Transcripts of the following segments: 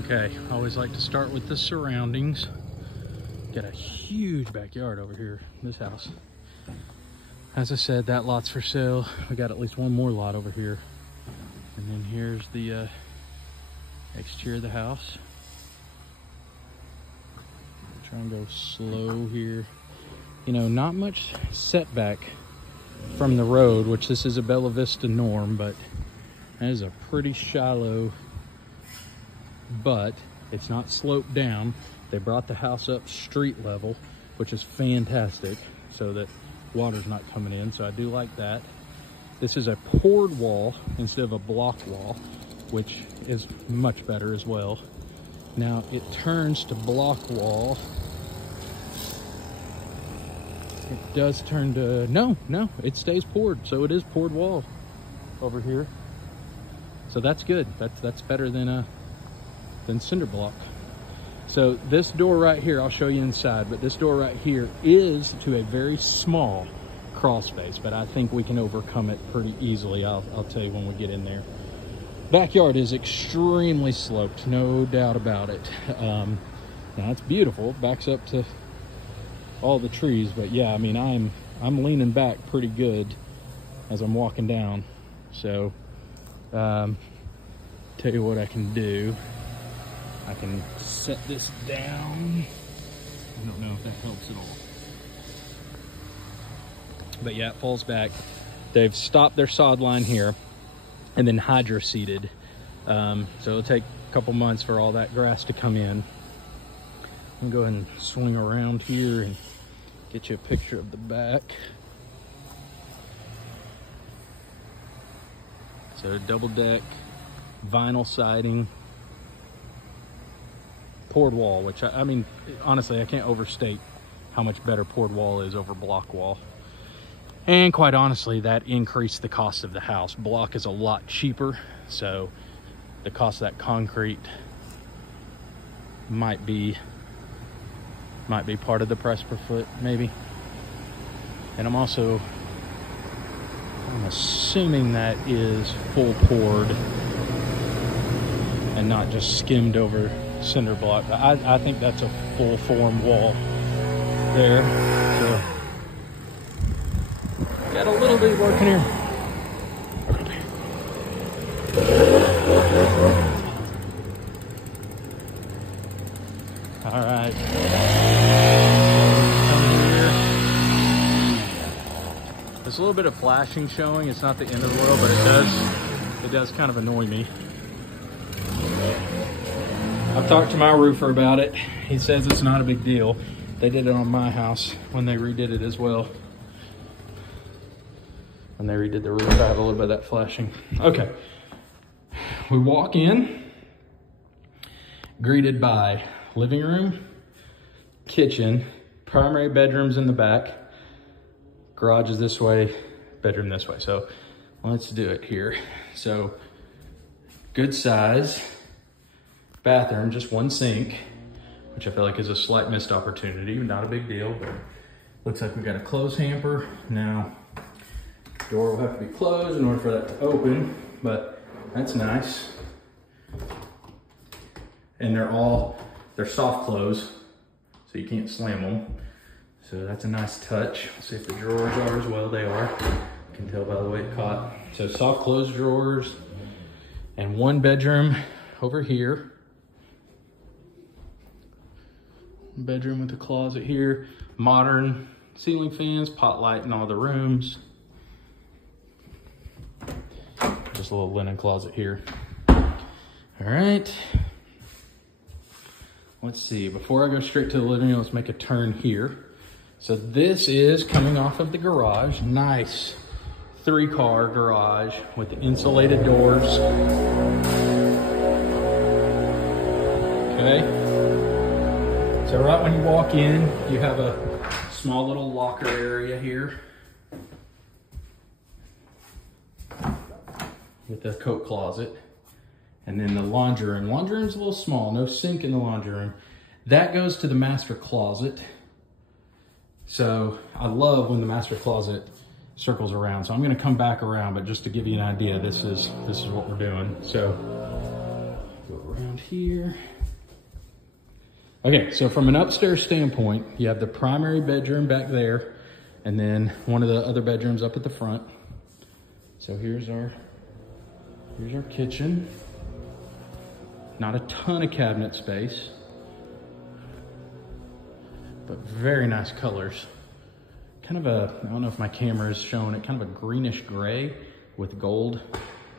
Okay, I always like to start with the surroundings. Got a huge backyard over here, this house. As I said, that lot's for sale. We got at least one more lot over here. And then here's the exterior of the house. Try and go slow here. You know, not much setback from the road, which this is a Bella Vista norm, but that is a pretty shallow, but it's not sloped down. They brought the house up street level, which is fantastic, so that water's not coming in, so I do like that. This is a poured wall instead of a block wall, which is much better as well. Now it turns to block wall. It does turn to, no, it stays poured, so it is poured wall over here. So that's good. That's better than cinder block. So this door right here, I'll show you inside, but this door right here is to a very small crawl space, but I think we can overcome it pretty easily. I'll tell you when we get in there. Backyard is extremely sloped, no doubt about it. Now it's beautiful, it backs up to all the trees, but yeah, I mean, I'm leaning back pretty good as I'm walking down. So tell you what I can do. I can set this down. I don't know if that helps at all. But yeah, it falls back. They've stopped their sod line here and then hydro seeded. So it'll take a couple months for all that grass to come in. I'm gonna go ahead and swing around here and get you a picture of the back. So double deck, vinyl siding, poured wall, which I mean, honestly, I can't overstate how much better poured wall is over block wall. And quite honestly, that increased the cost of the house. Block is a lot cheaper, so the cost of that concrete might be part of the price per foot, maybe. And I'm assuming that is full poured and not just skimmed over cinder block. I think that's a full form wall there. So got a little bit working here. All right. Come here. There's a little bit of flashing showing. It's not the end of the world, but it does kind of annoy me. I've talked to my roofer about it. He says it's not a big deal. They did it on my house when they redid it as well. When they redid the roof, I have a little bit of that flashing. Okay, we walk in, greeted by living room, kitchen, primary bedrooms in the back, garage is this way, bedroom this way. So let's do it here. So good size bathroom, just one sink, which I feel like is a slight missed opportunity, not a big deal, but looks like we got a clothes hamper. Now, door will have to be closed in order for that to open, but that's nice. And they're soft close, so you can't slam them. So that's a nice touch. Let's see if the drawers are as well. They are. You can tell by the way it caught. So soft close drawers, and one bedroom over here. Bedroom with a closet here. Modern ceiling fans, pot light in all the rooms. Just a little linen closet here. All right. Let's see, before I go straight to the living room, let's make a turn here. So this is coming off of the garage. Nice 3-car garage with the insulated doors. Okay. So right when you walk in, you have a small little locker area here with a coat closet. And then the laundry room. Laundry room's a little small, no sink in the laundry room. That goes to the master closet. So I love when the master closet circles around. So I'm gonna come back around, but just to give you an idea, this is what we're doing. So Go around here. Okay, so from an upstairs standpoint, you have the primary bedroom back there, and then one of the other bedrooms up at the front. So here's our kitchen. Not a ton of cabinet space, but very nice colors. Kind of a, I don't know if my camera is showing it, kind of a greenish gray with gold,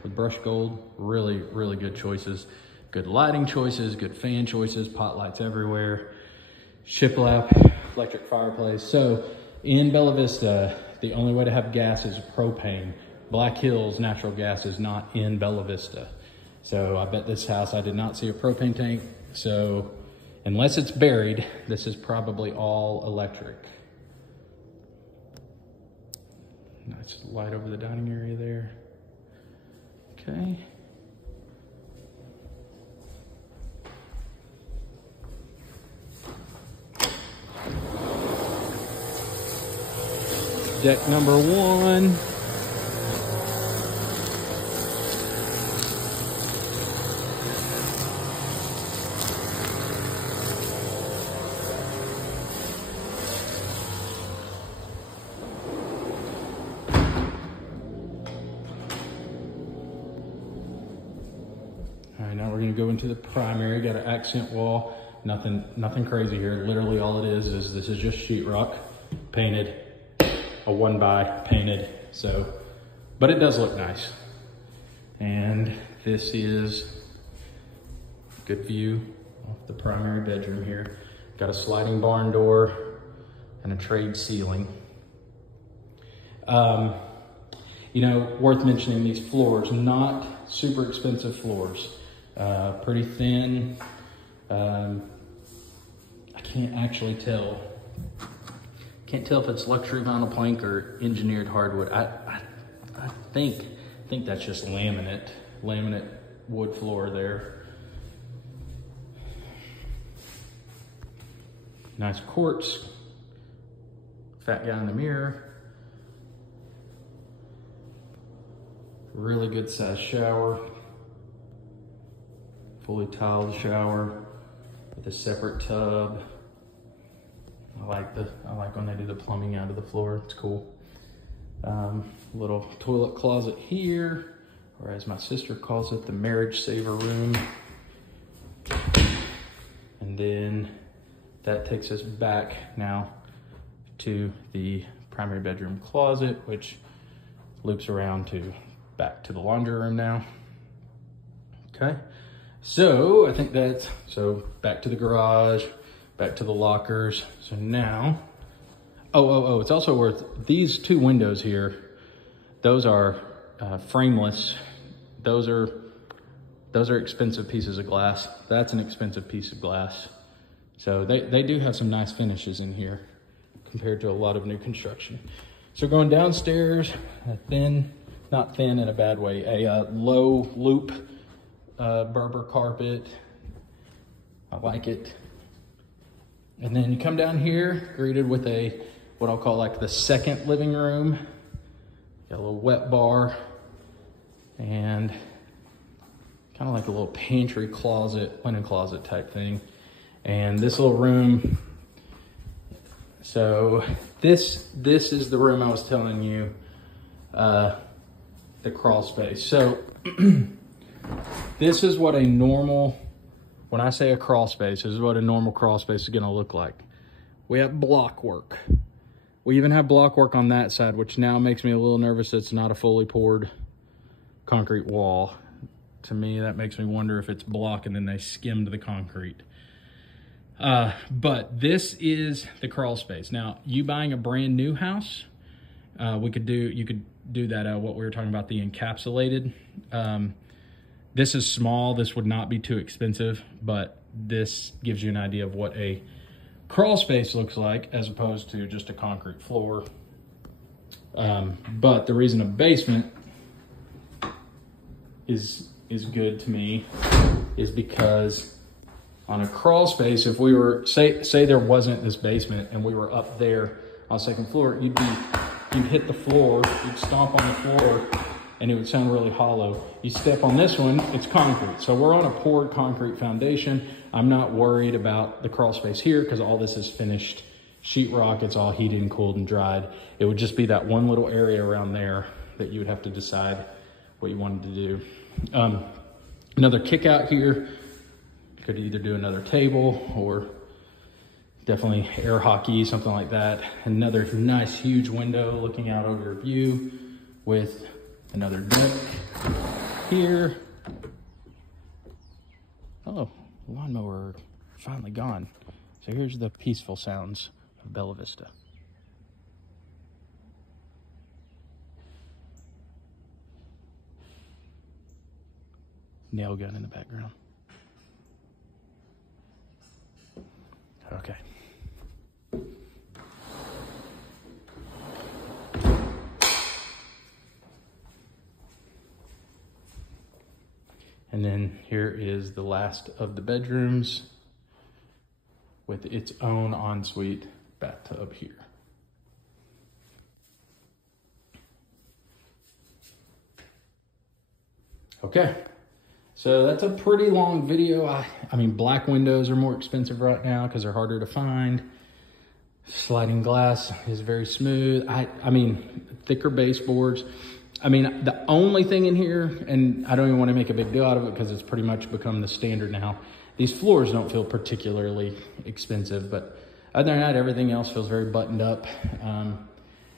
with brushed gold. Really, really good choices. Good lighting choices, good fan choices, pot lights everywhere. Shiplap, electric fireplace. So in Bella Vista, the only way to have gas is propane. Black Hills natural gas is not in Bella Vista. So I bet this house, I did not see a propane tank. So unless it's buried, this is probably all electric. Nice light over the dining area there. Okay. Deck number 1. All right, now we're gonna go into the primary. Got an accent wall. Nothing crazy here. Literally all it is this is just sheetrock, painted. A 1x painted, so, but it does look nice. And this is good view off the primary bedroom here. Got a sliding barn door and a trade ceiling. You know, worth mentioning these floors, not super expensive floors, pretty thin. I can't actually tell. Can't tell if it's luxury vinyl plank or engineered hardwood. I think that's just laminate wood floor there. Nice quartz. Fat guy in the mirror. Really good sized shower. Fully tiled shower with a separate tub. I like when they do the plumbing out of the floor. It's cool. Little toilet closet here, or as my sister calls it, the marriage saver room. And then that takes us back now to the primary bedroom closet, which loops around to back to the laundry room now. Okay, so I think that's, so back to the garage, back to the lockers. So now, it's also worth, these 2 windows here, those are frameless. Those are expensive pieces of glass. That's an expensive piece of glass. So they do have some nice finishes in here compared to a lot of new construction. So going downstairs, not thin in a bad way, a low loop Berber carpet. I like it. And then you come down here, greeted with what I'll call like the second living room. Got a little wet bar and kind of like a little pantry closet, linen closet type thing. And this little room, so this is the room I was telling you, the crawl space. So this is what a normal, when I say a crawl space, this is what a normal crawl space is gonna look like. We have block work. We even have block work on that side, which now makes me a little nervous that it's not a fully poured concrete wall. To me, that makes me wonder if it's block and then they skimmed the concrete. But this is the crawl space. Now, you buying a brand new house, you could do that, what we were talking about, the encapsulated. This is small, this would not be too expensive, but this gives you an idea of what a crawl space looks like as opposed to just a concrete floor. But the reason a basement is good to me is because on a crawl space, if we were, say there wasn't this basement and we were up there on the second floor, you'd hit the floor, you'd stomp on the floor, and it would sound really hollow. You step on this one, it's concrete. So we're on a poured concrete foundation. I'm not worried about the crawl space here because all this is finished sheetrock. It's all heated and cooled and dried. It would just be that one little area around there that you would have to decide what you wanted to do. Another kick out here. You could either do another table or definitely air hockey, something like that. Another nice huge window looking out over your view with another deck here. Oh, lawnmower finally gone. So here's the peaceful sounds of Bella Vista. Nail gun in the background. Okay. And then here is the last of the bedrooms with its own ensuite bathtub here. Okay, so that's a pretty long video. I mean, black windows are more expensive right now because they're harder to find. Sliding glass is very smooth. I mean, thicker baseboards. I mean, the only thing in here, and I don't even want to make a big deal out of it because it's pretty much become the standard now. These floors don't feel particularly expensive, but other than that, everything else feels very buttoned up.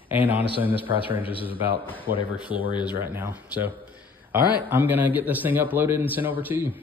And honestly, in this price range, this is about what every floor is right now. So, all right, I'm gonna get this thing uploaded and sent over to you.